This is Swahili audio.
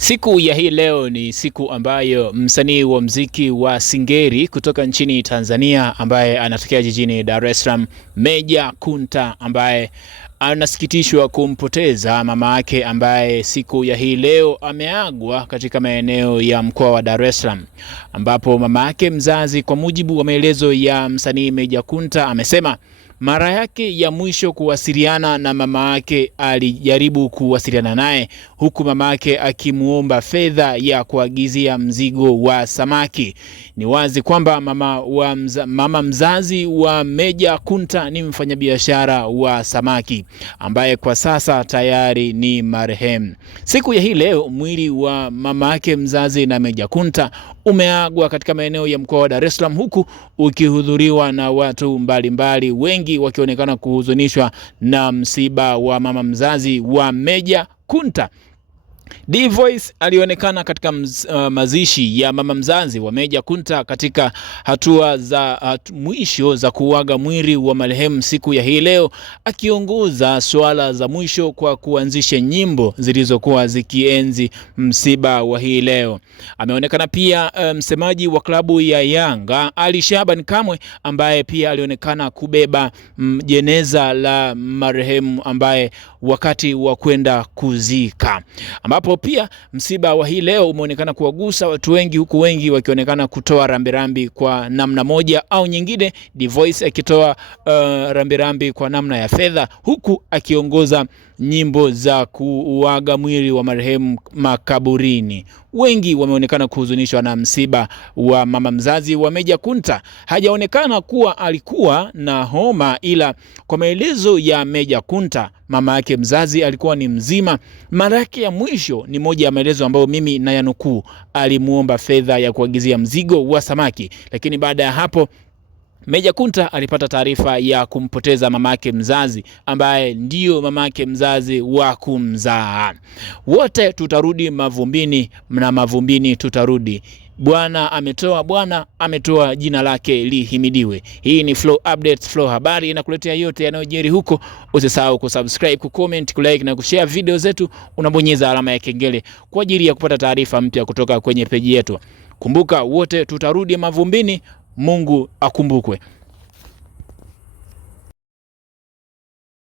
Siku ya hii leo ni siku ambayo msanii wa muziki wa Singeli kutoka nchini Tanzania ambaye anatokea jijini Dar es Salaam, Meja Kunta, ambaye anasikitishwa kumpoteza mama yake ambaye siku ya hii leo ameagwa katika maeneo ya mkoa wa Dar es Salaam, ambapo mama yake mzazi, kwa mujibu wa maelezo ya msanii Meja Kunta, amesema mara yake ya mwisho kuwasiliana na mama yake alijaribu kuwasiliana naye huku mama yake akimuomba fedha ya kuagizia mzigo wa samaki. Ni wazi kwamba mama mzazi wa Meja Kunta ni mfanyabiashara wa samaki ambaye kwa sasa tayari ni marehemu. Siku ya hii leo mwili wa mama yake mzazi na Meja Kunta umeagwa katika maeneo ya mkoa wa Dar es Salaam, huku ukihudhuriwa na watu mbalimbali, wengi wakionekana kuhuzunishwa na msiba wa mama mzazi wa Meja Kunta. D-Voice alionekana katika mazishi ya mama mzazi wa Meja Kunta katika hatua za mwisho za kuaga mwili wa marehemu siku ya hii leo, akiongoza swala za mwisho kwa kuanzisha nyimbo zilizokuwa zikienzi msiba wa hii leo. Ameonekana pia msemaji wa klabu ya Yanga Ali Shaban Kamwe, ambaye pia alionekana kubeba jeneza la marehemu ambaye wakati wa kwenda kuzika, ambapo pia msiba wa hii leo umeonekana kuwagusa watu wengi, huku wengi wakionekana kutoa rambirambi kwa namna moja au nyingine. D-Voice akitoa rambirambi kwa namna ya fedha, huku akiongoza nyimbo za kuuaga mwili wa marehemu makaburini. Wengi wameonekana kuhuzunishwa na msiba wa mama mzazi wa Meja Kunta. Hajaonekana kuwa alikuwa na homa, ila kwa maelezo ya Meja Kunta, mama yake mzazi alikuwa ni mzima. Mara yake ya mwisho, ni moja ya maelezo ambayo mimi nayanukuu, alimuomba fedha ya kuagizia mzigo wa samaki, lakini baada ya hapo Meja Kunta alipata taarifa ya kumpoteza mama yake mzazi ambaye ndio mama yake mzazi wa kumzaa. Wote tutarudi mavumbini na mavumbini tutarudi. Bwana ametoa, jina lake lihimidiwe. Hii ni Flow Updates, Flow Habari, inakuletea yote yanayojiri huko. Usisahau kusubscribe, kucomment, kulike na kushare video zetu. Unabonyeza alama ya kengele kwa ajili ya kupata taarifa mpya kutoka kwenye peji yetu. Kumbuka, wote tutarudi mavumbini. Mungu akumbukwe.